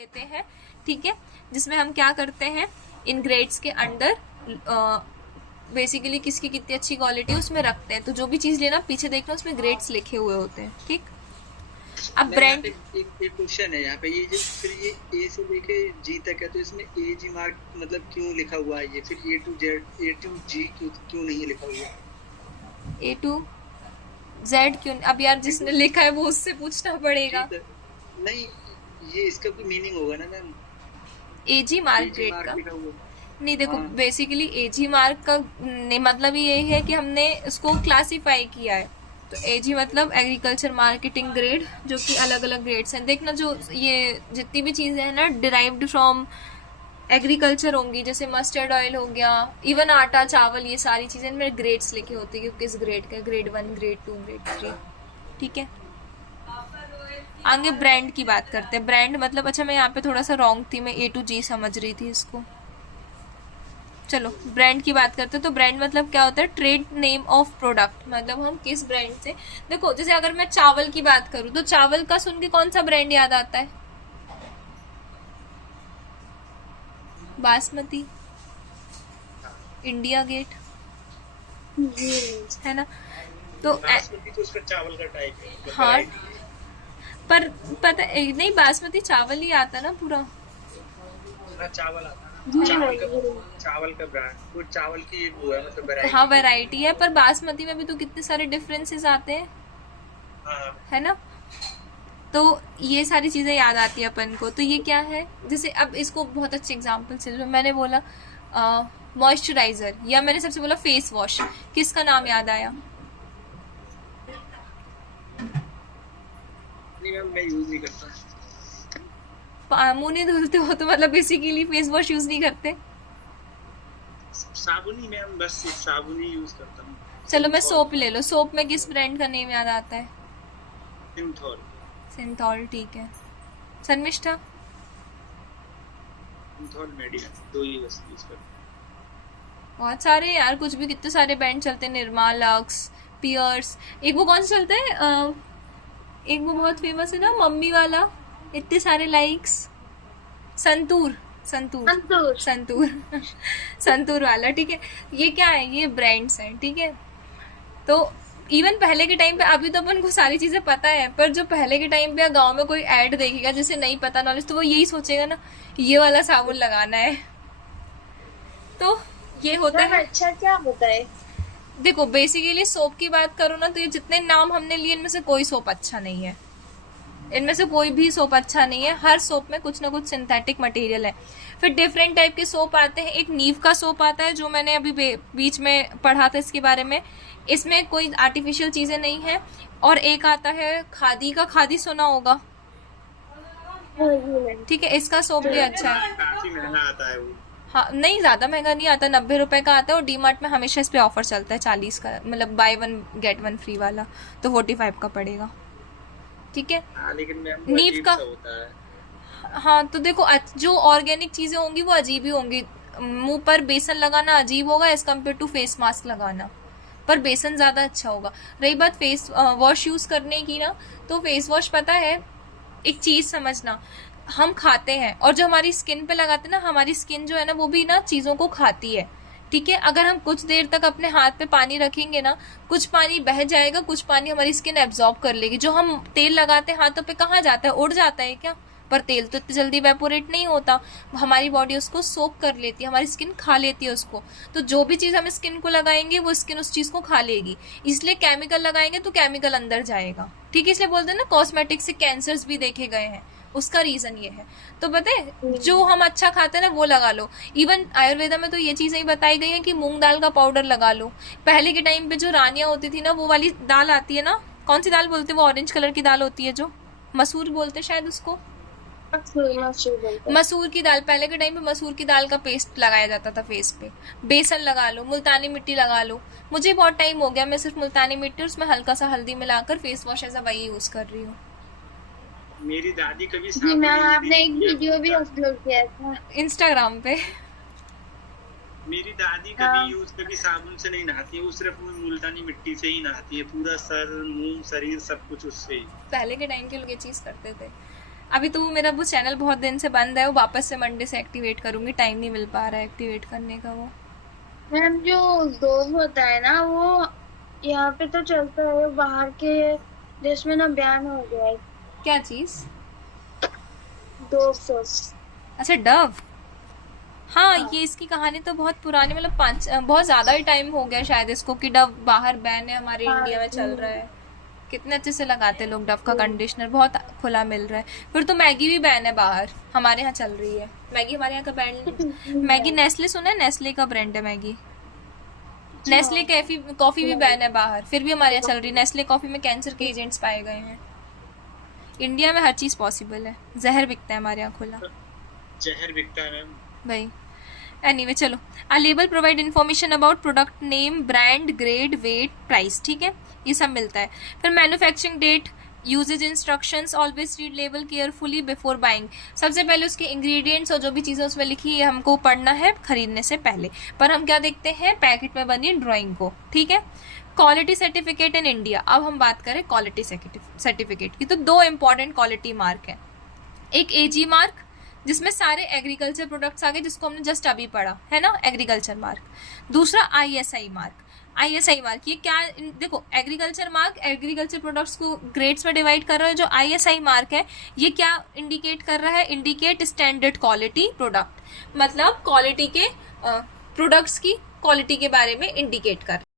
लेते हैं, ठीक है, जिसमें हम क्या करते हैं, इन ग्रेड्स के अंडर बेसिकली किसकी कितनी अच्छी क्वालिटी उसमें रखते हैं। तो जो भी चीज लेना पीछे देखना उसमें ग्रेड्स लिखे हुए होते हैं, ठीक। अब मैं यहाँ ब्रांड, पे एक क्वेश्चन है यहाँ पे, ये जो फिर ये ए से लेके जी तक है, तो इसमें ए जी मार्क मतलब क्यों लिखा हुआ है? ये फिर ए टू जेड, ए टू जी क्यों नहीं लिखा हुआ? ए टू जेड क्यों? अब यार ए जिसने टू लिखा है वो उससे पूछना जी पड़ेगा। तक नहीं, ये इसका कोई मीनिंग होगा ना मैम? एजी मार्क ए जी ग्रेड मार्क का? लिखा हुआ नहीं, देखो हाँ। बेसिकली एजी मार्क का मतलब ये है कि हमने उसको क्लासिफाई किया है। तो एजी मतलब एग्रीकल्चर मार्केटिंग ग्रेड, जो कि अलग अलग ग्रेड्स हैं। देखना जो ये जितनी भी चीजें हैं ना डिराइव्ड फ्रॉम एग्रीकल्चर होंगी, जैसे मस्टर्ड ऑयल हो गया, इवन आटा चावल, ये सारी चीजें इनमें ग्रेड्स लिखे होते हैं कि किस ग्रेड का, ग्रेड 1, ग्रेड 2, ग्रेड 3, ठीक है। आगे ब्रांड की बात करते हैं। ब्रांड मतलब, अच्छा मैं यहाँ पे थोड़ा सा रॉन्ग थी, मैं ए टू जी समझ रही थी इसको। चलो ब्रांड की बात करते हैं। तो ब्रांड मतलब क्या होता है, ट्रेड नेम ऑफ प्रोडक्ट, मतलब हम किस ब्रांड से, देखो जैसे अगर मैं चावल की बात करूं तो चावल का सुन के कौन सा ब्रांड याद आता है? बासमती, इंडिया गेट, है ना। तो बासमती तो उसका चावल का टाइप है, मतलब हाँ, वैरायटी है। पर पता नहीं, बासमती चावल ही आता ना पूरा। हाँ चावल आता है ना, चावल का ब्रांड, वो चावल की वो है, मतलब हाँ वैरायटी है। वैरायटी है, पर बासमती में भी तो कितने सारे डिफरेंसेस आते हैं, हाँ है ना। तो ये सारी चीजें याद आती है अपन को। तो ये क्या है, जैसे अब इसको बहुत अच्छे एग्जांपल से, जो मैंने बोला मॉइस्चराइजर, या मैंने सबसे बोला फेस वॉश, किसका नाम याद आया? नहीं मैम, मैं यूज नहीं करता। मुंह नहीं धुलते हो तो मतलब बेसिकली फेस वॉश यूज नहीं करते? साबुन ही मैम, बस साबुन ही यूज करता हूँ। चलो मैं सिंथॉल। सोप ले लो, सोप में किस ब्रांड का नेम याद आता है? सिंथॉल। सिंथॉल, ठीक है। शर्मिष्ठा? सिंथॉल मेडिया, दो ही बस यूज करता बहुत सारे यार, कुछ भी कितने सारे ब्रांड चलते हैं, निर्मा, लक्स, पियर्स। एक वो कौन सा चलता है एक वो बहुत फेमस है ना मम्मी वाला, इतने सारे लाइक्स, संतूर, संतूर, संतूर। संतूर संतूर वाला, ठीक है। ये क्या है, ये ब्रांड्स हैं, ठीक है। तो इवन पहले के टाइम पे, अभी तो अपन को सारी चीजें पता है, पर जो पहले के टाइम पे गांव में कोई ऐड देखेगा जिसे नहीं पता नॉलेज, तो वो यही सोचेगा ना, ये वाला साबुन लगाना है। तो ये होता मैम है। अच्छा क्या होता है? देखो बेसिकली सोप की बात करो ना, तो ये जितने नाम हमने लिए इनमें से कोई सोप अच्छा नहीं है, इनमें से कोई भी सोप अच्छा नहीं है। हर सोप में कुछ ना कुछ सिंथेटिक मटेरियल है। फिर डिफरेंट टाइप के सोप आते हैं। एक नीव का सोप आता है, जो मैंने अभी बीच में पढ़ा था इसके बारे में, इसमें कोई आर्टिफिशियल चीजें नहीं है। और एक आता है खादी का, खादी सुना होगा, ठीक है, इसका सोप भी अच्छा है। हूँ। काफी महंगा आता है वो। हाँ नहीं, ज्यादा महंगा नहीं आता, 90 रुपए का आता है। और डी मार्ट में हमेशा इस पे ऑफर चलता है 40 का, मतलब by one get one free वाला, तो 45 का पड़ेगा, ठीक है। हाँ लेकिन मैम वो नीव अजीब का, सा होता है। हाँ तो देखो जो ऑर्गेनिक चीजें होंगी वो अजीब ही होंगी। मुंह पर बेसन लगाना अजीब होगा as compare to face mask लगाना, पर बेसन ज्यादा अच्छा होगा। रही बात फेस वॉश यूज करने की ना, तो फेस वॉश पता है, एक चीज समझना, हम खाते हैं और जो हमारी स्किन पे लगाते हैं ना, हमारी स्किन जो है ना वो भी ना चीजों को खाती है, ठीक है। अगर हम कुछ देर तक अपने हाथ पे पानी रखेंगे ना, कुछ पानी बह जाएगा, कुछ पानी हमारी स्किन एब्जॉर्ब कर लेगी। जो हम तेल लगाते हैं हाथों पे, कहाँ जाता है, उड़ जाता है क्या? पर तेल तो इतनी जल्दी वेपोरेट नहीं होता, हमारी बॉडी उसको सोक कर लेती है, हमारी स्किन खा लेती है उसको। तो जो भी चीज हम स्किन को लगाएंगे वो स्किन उस चीज को खा लेगी, इसलिए केमिकल लगाएंगे तो केमिकल अंदर जाएगा, ठीक है। इसलिए बोलते हैं ना कॉस्मेटिक से कैंसर्स भी देखे गए हैं, उसका रीजन ये है। तो पता है जो हम अच्छा खाते हैं ना वो लगा लो। इवन आयुर्वेदा में तो ये चीजें ही बताई गई है कि मूंग दाल का पाउडर लगा लो। पहले के टाइम पे जो रानियां होती थी ना, वो वाली दाल आती है ना, कौन सी दाल बोलते हैं, वो ऑरेंज कलर की दाल होती है, जो मसूर बोलते हैं शायद उसको, मसूर की दाल। पहले के टाइम पे मसूर की दाल का पेस्ट लगाया जाता था फेस पे। बेसन लगा लो, मुल्तानी मिट्टी लगा लो। मुझे बहुत टाइम हो गया, मैं सिर्फ मुल्तानी मिट्टी उसमें हल्का सा हल्दी मिलाकर फेस वॉश ऐसा वही यूज कर रही हूँ। मेरी दादी कभी जी साबुन मैम, यूज आपने नहीं एक किया वीडियो भी था। अपलोड किया था इंस्टाग्राम पे। मेरी दादी हाँ। कभी साबुन से नहीं नहाती है, वो सिर्फ वो मुल्तानी मिट्टी से ही नहाती है, पूरा सर मुंह शरीर सब कुछ उससे ही। पहले के टाइम के लोग ये चीज करते थे। अभी तो मेरा वो चैनल बहुत दिन से बंद है, वो वापस से मंडे से एक्टिवेट करूंगी, टाइम नहीं मिल पा रहा है एक्टिवेट करने का वो। मैम जो डोव होता है ना वो यहाँ पे तो चलता है, बाहर के देश में ना बैन हो गया है। क्या चीज? Dove sauce. अच्छा, डव। हाँ, ये इसकी कहानी तो बहुत पुरानी, मतलब बहुत ज्यादा ही टाइम हो गया शायद इसको कि डव बाहर बैन है, हमारे हाँ, इंडिया में चल रहा है। कितने अच्छे से लगाते हैं लोग डव का कंडीशनर, बहुत खुला मिल रहा है। फिर तो मैगी भी बैन है बाहर, हमारे यहाँ चल रही है मैगी, हमारे यहाँ का बैन। मैगी नेस्ले सुना है? नेस्ले का ब्रांड है मैगी। नेस्ले कॉफी भी बैन है बाहर, फिर भी हमारे यहाँ चल रही है। नेस्ले कॉफी में कैंसर के एजेंट्स पाए गए हैं। इंडिया में हर चीज पॉसिबल है, जहर बिकता है हमारे यहाँ खुला। जहर बिकता है मैम। भाई एनीवे चलो, a label provide information about product name, brand, grade, weight, price, ठीक है, ये सब मिलता है। फिर manufacturing date, usage instructions, always read label carefully before buying. सबसे पहले उसके इंग्रेडिएंट्स और जो भी चीज़ें उसमें लिखी है हमको पढ़ना है खरीदने से पहले। पर हम क्या देखते हैं? पैकेट में बनी ड्राइंग को, ठीक है। क्वालिटी सर्टिफिकेट इन इंडिया, अब हम बात करें क्वालिटी सर्टिफिकेट की, तो 2 इंपॉर्टेंट क्वालिटी मार्क है। एक एजी मार्क जिसमें सारे एग्रीकल्चर प्रोडक्ट्स आ गए, जिसको हमने जस्ट अभी पढ़ा है ना, एग्रीकल्चर मार्क। दूसरा आईएसआई मार्क। आईएसआई मार्क ये क्या? देखो, एग्रीकल्चर मार्क एग्रीकल्चर प्रोडक्ट्स को ग्रेड्स में डिवाइड कर रहा है। जो आईएसआई मार्क है ये क्या इंडिकेट कर रहा है? इंडिकेट स्टैंडर्ड क्वालिटी प्रोडक्ट, मतलब क्वालिटी के प्रोडक्ट्स की क्वालिटी के बारे में इंडिकेट कर